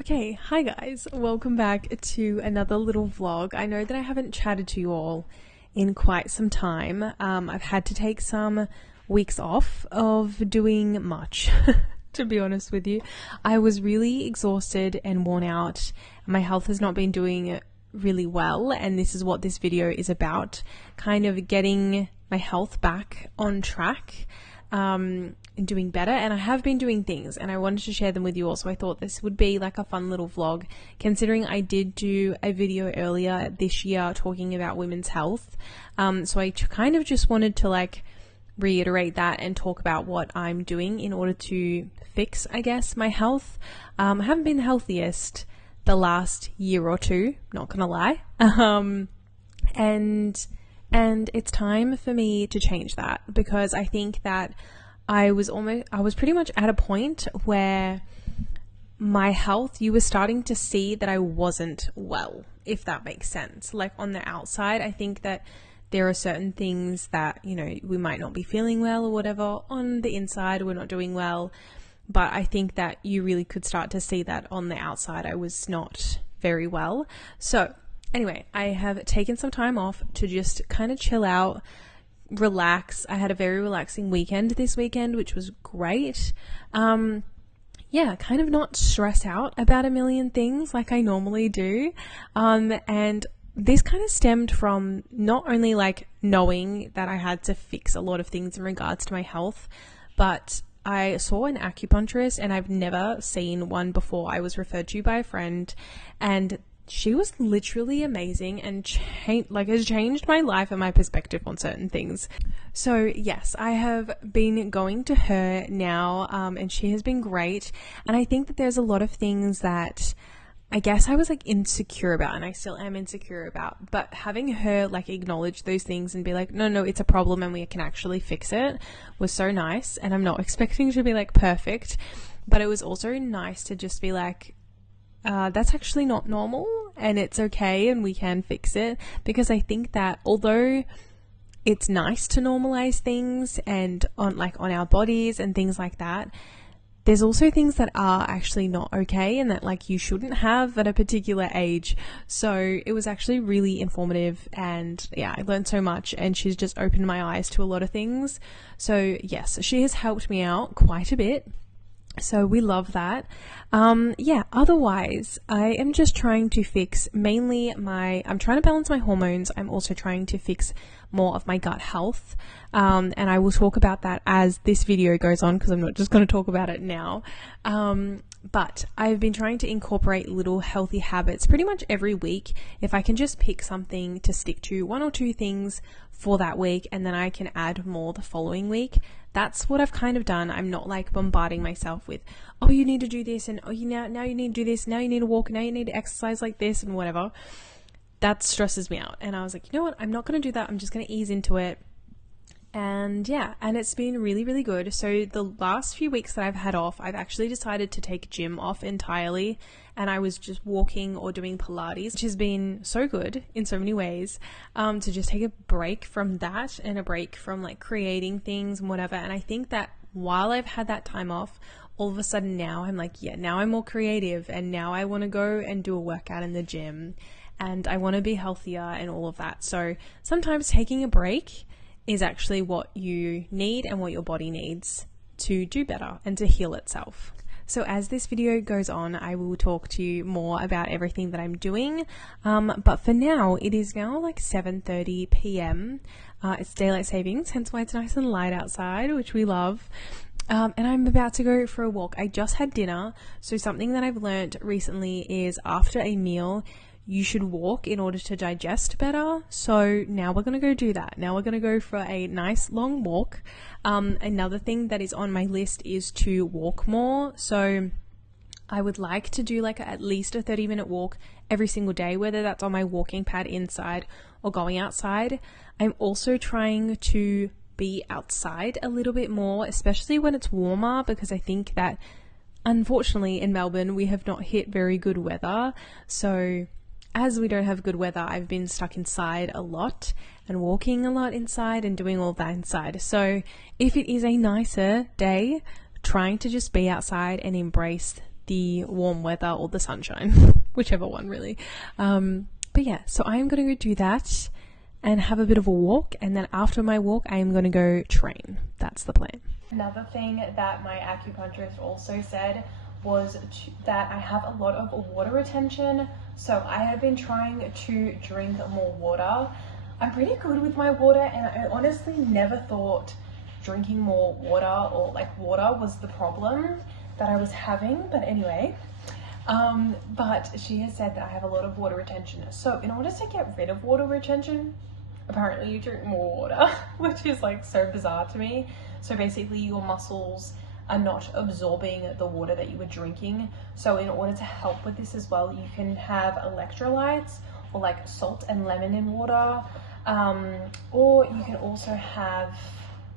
Okay, hi guys, welcome back to another little vlog. I know that I haven't chatted to you all in quite some time. I've had to take some weeks off of doing much, to be honest with you. I was really exhausted and worn out. My health has not been doing really well, and this is what this video is about, kind of getting my health back on track. And doing better, and I have been doing things and I wanted to share them with you all, so I thought this would be like a fun little vlog, considering I did do a video earlier this year talking about women's health. So I kind of just wanted to like reiterate that and talk about what I'm doing in order to fix, I guess, my health. I haven't been the healthiest the last year or two, not gonna lie. And it's time for me to change that, because I think that I was pretty much at a point where my health, you were starting to see that I wasn't well, if that makes sense. Like on the outside, I think that there are certain things that, you know, we might not be feeling well or whatever. On the inside, we're not doing well. But I think that you really could start to see that on the outside, I was not very well. So anyway, I have taken some time off to just kind of chill out, relax. I had a very relaxing weekend this weekend, which was great. Kind of not stress out about a million things like I normally do. And this kind of stemmed from not only like knowing that I had to fix a lot of things in regards to my health, but I saw an acupuncturist, and I've never seen one before. I was referred to by a friend, and she was literally amazing and has changed my life and my perspective on certain things. So yes, I have been going to her now, and she has been great. And I think that there's a lot of things that I guess I was like insecure about, and I still am insecure about, but having her like acknowledge those things and be like, no, it's a problem and we can actually fix it, was so nice. And I'm not expecting to be like perfect, but it was also nice to just be like, that's actually not normal and it's okay and we can fix it. Because I think that although it's nice to normalize things and on our bodies and things like that, there's also things that are actually not okay and that like you shouldn't have at a particular age. So it was actually really informative, and yeah, I learned so much, and she's just opened my eyes to a lot of things. So yes, she has helped me out quite a bit. So we love that. Otherwise, I am just trying to fix mainly I'm trying to balance my hormones. I'm also trying to fix more of my gut health. And I will talk about that as this video goes on, because I'm not just going to talk about it now. But I've been trying to incorporate little healthy habits pretty much every week. If I can just pick something to stick to, one or two things for that week, and then I can add more the following week. That's what I've kind of done. I'm not like bombarding myself with, oh, you need to do this, and oh, now you need to do this, now you need to walk, now you need to exercise like this and whatever. That stresses me out. And I was like, you know what? I'm not going to do that. I'm just going to ease into it. And yeah, and it's been really, really good. So the last few weeks that I've had off, I've actually decided to take gym off entirely, and I was just walking or doing Pilates, which has been so good in so many ways, to just take a break from that and a break from like creating things and whatever. And I think that while I've had that time off, all of a sudden now I'm like, yeah, now I'm more creative, and now I want to go and do a workout in the gym, and I want to be healthier and all of that. So sometimes taking a break is actually what you need and what your body needs to do better and to heal itself. So as this video goes on, I will talk to you more about everything that I'm doing. But for now, it is now like 7:30 p.m. It's daylight savings, hence why it's nice and light outside, which we love. And I'm about to go for a walk. I just had dinner. So something that I've learned recently is after a meal, you should walk in order to digest better. So now we're going to go do that. Now we're going to go for a nice long walk. Another thing that is on my list is to walk more. So I would like to do like at least a 30-minute walk every single day, whether that's on my walking pad inside or going outside. I'm also trying to be outside a little bit more, especially when it's warmer, because I think that unfortunately in Melbourne we have not hit very good weather. So as we don't have good weather, I've been stuck inside a lot and walking a lot inside and doing all that inside. So if it is a nicer day, trying to just be outside and embrace the warm weather or the sunshine, whichever one really. But yeah, so I'm going to go do that and have a bit of a walk, and then after my walk I am going to go train. That's the plan. Another thing that my acupuncturist also said was that I have a lot of water retention, so I have been trying to drink more water. I'm pretty good with my water, and I honestly never thought drinking more water or like water was the problem that I was having, but anyway, but she has said that I have a lot of water retention. So in order to get rid of water retention, apparently you drink more water, which is like so bizarre to me. So basically your muscles are not absorbing the water that you were drinking. So in order to help with this as well, you can have electrolytes or like salt and lemon in water, or you can also have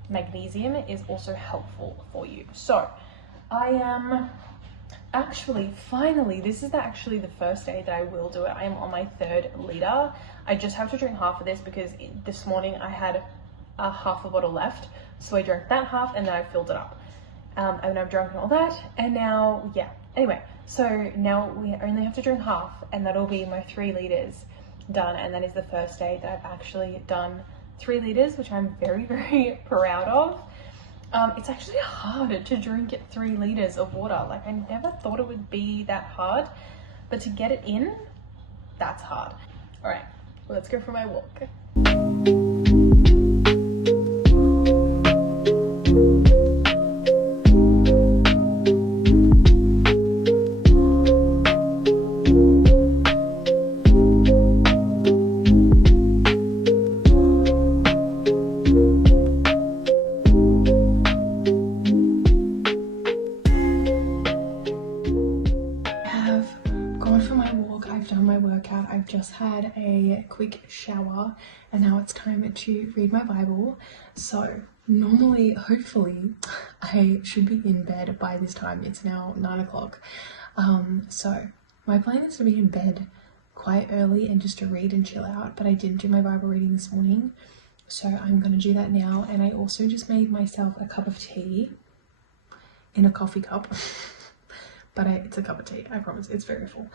magnesium is also helpful for you. So I am actually finally, this is actually the first day that I will do it. I am on my 3rd liter. I just have to drink half of this because this morning I had a half a bottle left, so I drank that half and then I filled it up, and I've drunk all that, and now yeah, anyway, so now we only have to drink half and that'll be my 3 liters done, and that is the first day that I've actually done 3 liters, which I'm very, very proud of. It's actually hard to drink 3 liters of water. Like, I never thought it would be that hard, but to get it in, that's hard. All right, let's go for my walk. I've just had a quick shower and now it's time to read my Bible. So normally, hopefully, I should be in bed by this time. It's now 9 o'clock. So my plan is to be in bed quite early and just to read and chill out, but I didn't do my Bible reading this morning, so I'm going to do that now. And I also just made myself a cup of tea in a coffee cup, but it's a cup of tea, I promise. It's very full.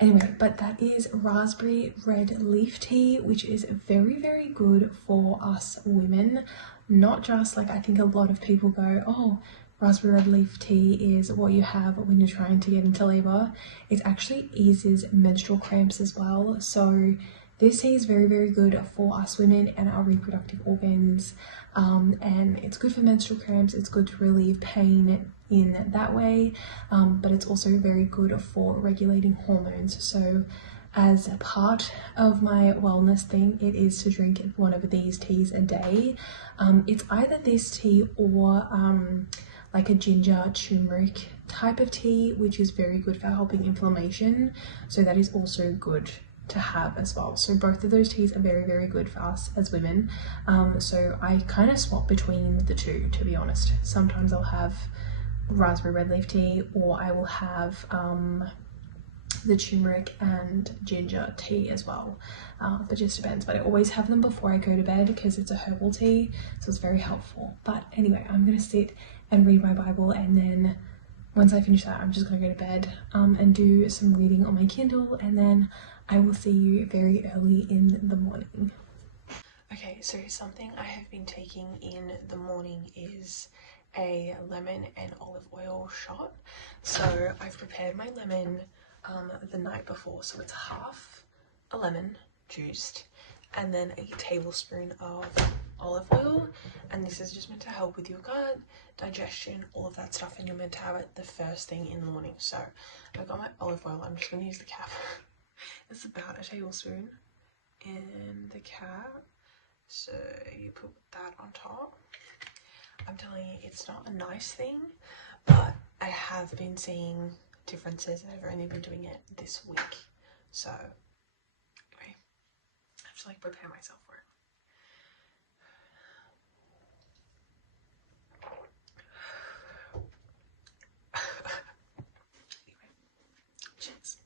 Anyway, but that is raspberry red leaf tea, which is very, very good for us women. Not just like, I think a lot of people go, oh, raspberry red leaf tea is what you have when you're trying to get into labor. It actually eases menstrual cramps as well. So this tea is very, very good for us women and our reproductive organs. And it's good for menstrual cramps. It's good to relieve pain in that way, but it's also very good for regulating hormones. So as a part of my wellness thing, it is to drink one of these teas a day. It's either this tea or like a ginger turmeric type of tea, which is very good for helping inflammation. So that is also good to have as well. So both of those teas are very, very good for us as women. So I kind of swap between the two, to be honest. Sometimes I'll have raspberry red leaf tea, or I will have the turmeric and ginger tea as well, but just depends. But I always have them before I go to bed because it's a herbal tea, so it's very helpful. But anyway, I'm gonna sit and read my Bible, and then once I finish that, I'm just gonna go to bed and do some reading on my Kindle, and then I will see you very early in the morning. Okay, so something I have been taking in the morning is a lemon and olive oil shot. So I've prepared my lemon the night before, so it's half a lemon juiced and then a tablespoon of olive oil, and this is just meant to help with your gut, digestion, all of that stuff, and you're meant to have it the first thing in the morning. So I've got my olive oil. I'm just going to use the cap. It's about a tablespoon in the cap, so you put that on top. I'm telling you, it's not a nice thing, but I have been seeing differences, and I've only been doing it this week. So anyway, I have to like prepare myself for it. Anyway, cheers.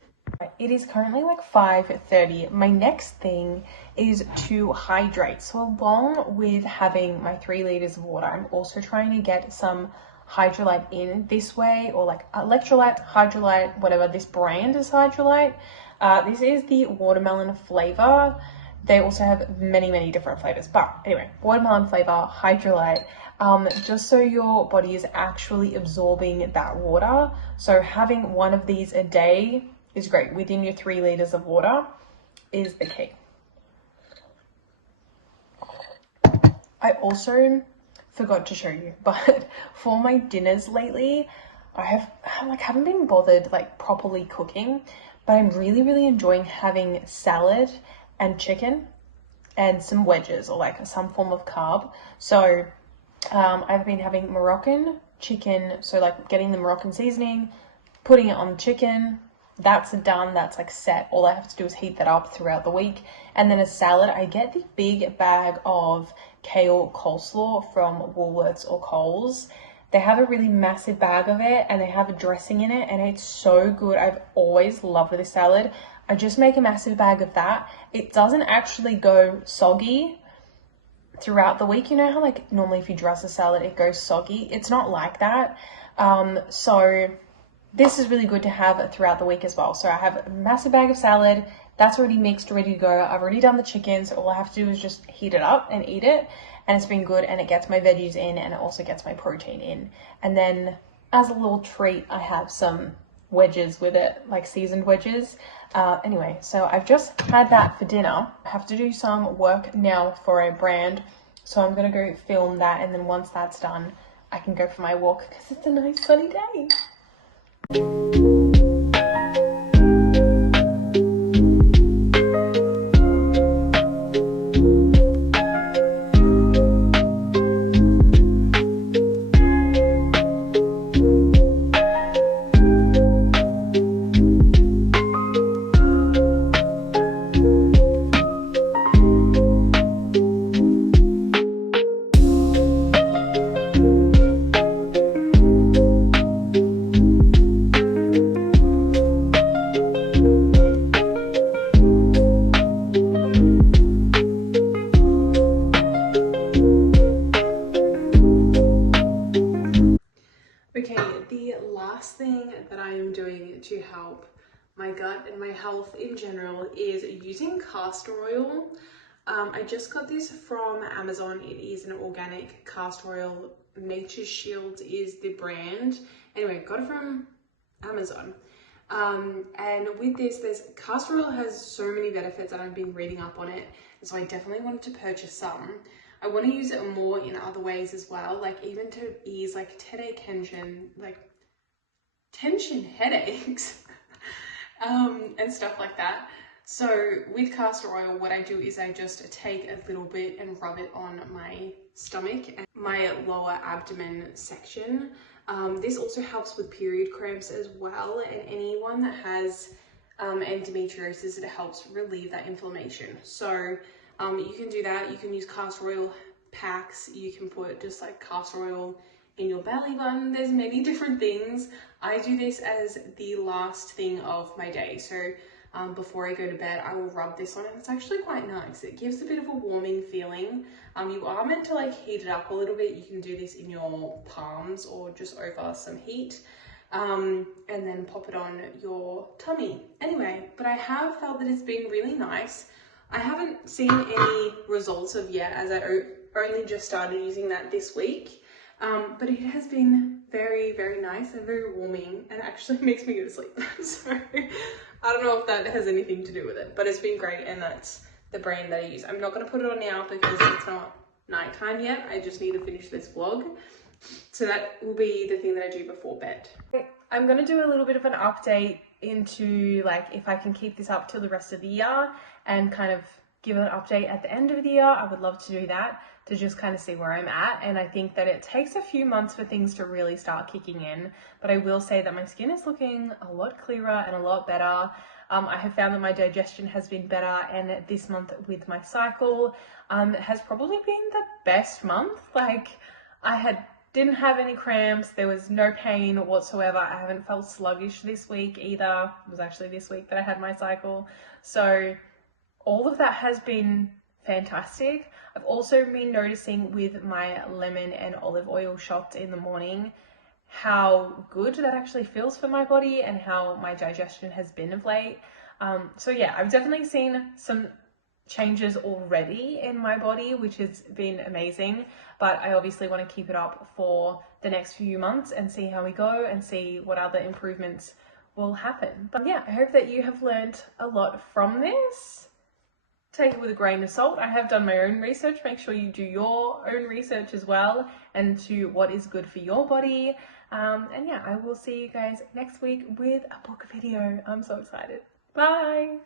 It is currently like 5:30. My next thing is to hydrate. So along with having my 3 liters of water, I'm also trying to get some Hydrolyte in this way, or like electrolyte, hydrolyte, whatever. This brand is Hydrolyte. This is the watermelon flavor. They also have many different flavors, but anyway, watermelon flavor, Hydrolyte, just so your body is actually absorbing that water. So having one of these a day is great. Within your 3 liters of water is the key. I also forgot to show you, but for my dinners lately, I haven't been bothered like properly cooking, but I'm really enjoying having salad and chicken and some wedges, or like some form of carb. So I've been having Moroccan chicken, so like getting the Moroccan seasoning, putting it on the chicken. That's done, that's like set. All I have to do is heat that up throughout the week. And then a salad, I get the big bag of kale coleslaw from Woolworths or Coles. They have a really massive bag of it, and they have a dressing in it, and it's so good. I've always loved this salad. I just make a massive bag of that. It doesn't actually go soggy throughout the week. You know how like normally if you dress a salad, it goes soggy? It's not like that. So this is really good to have throughout the week as well. So I have a massive bag of salad. That's already mixed, ready to go. I've already done the chicken, so all I have to do is just heat it up and eat it. And it's been good, and it gets my veggies in, and it also gets my protein in. And then as a little treat, I have some wedges with it, like seasoned wedges. Anyway, so I've just had that for dinner. I have to do some work now for a brand, so I'm gonna go film that, and then once that's done, I can go for my walk because it's a nice sunny day. Okay, the last thing that I am doing to help my gut and my health in general is using castor oil. I just got this from Amazon. It is an organic castor oil. Nature's Shield is the brand. Anyway, got it from Amazon. And with this, castor oil has so many benefits, and I've been reading up on it. And so I definitely wanted to purchase some. I want to use it more in other ways as well, like even to ease like tension headaches and stuff like that. So with castor oil, what I do is I just take a little bit and rub it on my stomach and my lower abdomen section. This also helps with period cramps as well, and anyone that has endometriosis, it helps relieve that inflammation. So you can do that. You can use castor oil packs. You can put just like castor oil in your belly button. There's many different things. I do this as the last thing of my day. So before I go to bed, I will rub this on, and it's actually quite nice. It gives a bit of a warming feeling. You are meant to like heat it up a little bit. You can do this in your palms or just over some heat. And then pop it on your tummy. Anyway, but I have felt that it's been really nice. I haven't seen any results of yet, as I only just started using that this week. But it has been very nice and very warming, and actually makes me go to sleep. So I don't know if that has anything to do with it, but it's been great, and that's the brand that I use. I'm not going to put it on now because it's not nighttime yet. I just need to finish this vlog. So that will be the thing that I do before bed. I'm going to do a little bit of an update into like if I can keep this up till the rest of the year, and kind of give an update at the end of the year. I would love to do that, to just kind of see where I'm at. And I think that it takes a few months for things to really start kicking in, but I will say that my skin is looking a lot clearer and a lot better. I have found that my digestion has been better, and this month with my cycle has probably been the best month. Like didn't have any cramps, there was no pain whatsoever. I haven't felt sluggish this week either. It was actually this week that I had my cycle. So all of that has been fantastic. I've also been noticing with my lemon and olive oil shots in the morning, how good that actually feels for my body and how my digestion has been of late. So yeah, I've definitely seen some changes already in my body, which has been amazing, but I obviously want to keep it up for the next few months and see how we go and see what other improvements will happen. But yeah, I hope that you have learned a lot from this. Take it with a grain of salt. I have done my own research. Make sure you do your own research as well and to what is good for your body. And yeah, I will see you guys next week with a book video. I'm so excited. Bye.